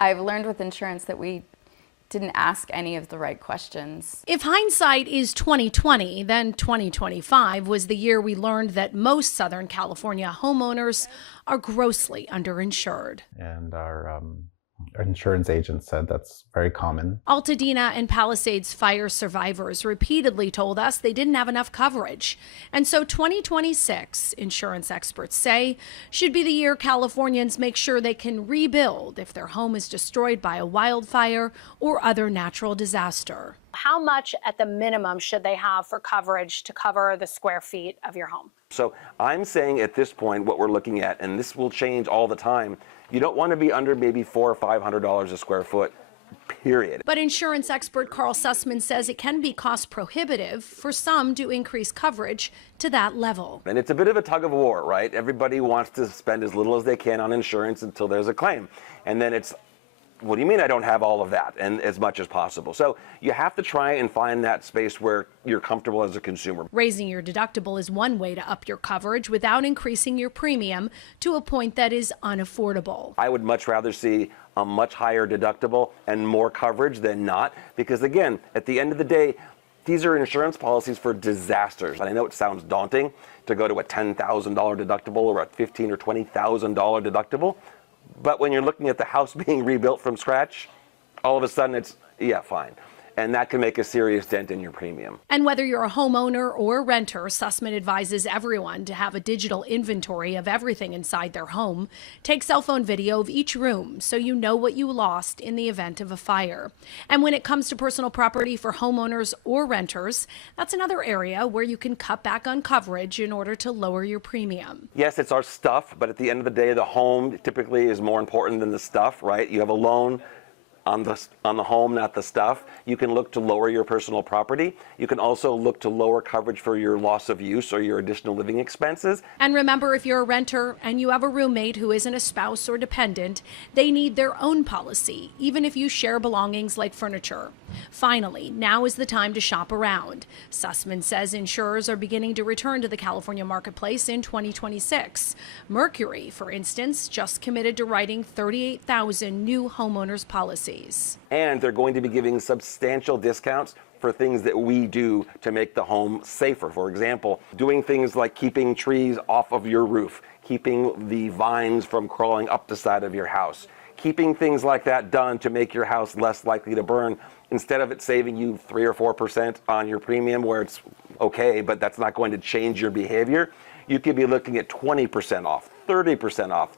I've learned with insurance that we didn't ask any of the right questions. If hindsight is 2020, then 2025 was the year we learned that most Southern California homeowners are grossly underinsured. And our insurance agent said that's very common. Altadena and Palisades fire survivors repeatedly told us they didn't have enough coverage. And so 2026, insurance experts say, should be the year Californians make sure they can rebuild if their home is destroyed by a wildfire or other natural disaster. How much at the minimum should they have for coverage to cover the square feet of your home? So I'm saying at this point what we're looking at, and this will change all the time, you don't want to be under maybe $400 or $500 a square foot, period. But insurance expert Carl Sussman says it can be cost prohibitive for some to increase coverage to that level. And it's a bit of a tug of war, right? Everybody wants to spend as little as they can on insurance until there's a claim. And then it's, what do you mean I don't have all of that, and as much as possible? So you have to try and find that space where you're comfortable as a consumer. Raising your deductible is one way to up your coverage without increasing your premium to a point that is unaffordable. I would much rather see a much higher deductible and more coverage than not, because again, at the end of the day, these are insurance policies for disasters. And I know it sounds daunting to go to a $10,000 deductible or a $15,000 or $20,000 deductible. But when you're looking at the house being rebuilt from scratch, all of a sudden it's, yeah, fine. And that can make a serious dent in your premium. And whether you're a homeowner or a renter, Sussman advises everyone to have a digital inventory of everything inside their home. Take cell phone video of each room so you know what you lost in the event of a fire. And when it comes to personal property for homeowners or renters, that's another area where you can cut back on coverage in order to lower your premium. Yes, it's our stuff, but at the end of the day, the home typically is more important than the stuff, right? You have a loan on the home, not the stuff. You can look to lower your personal property. You can also look to lower coverage for your loss of use or your additional living expenses. And remember, if you're a renter and you have a roommate who isn't a spouse or dependent, they need their own policy, even if you share belongings like furniture. Finally, now is the time to shop around. Sussman says insurers are beginning to return to the California marketplace in 2026. Mercury, for instance, just committed to writing 38,000 new homeowners policies. And they're going to be giving substantial discounts for things that we do to make the home safer. For example, doing things like keeping trees off of your roof, keeping the vines from crawling up the side of your house, keeping things like that done to make your house less likely to burn, instead of it saving you 3 or 4% on your premium where it's okay, but that's not going to change your behavior. You could be looking at 20% off, 30% off.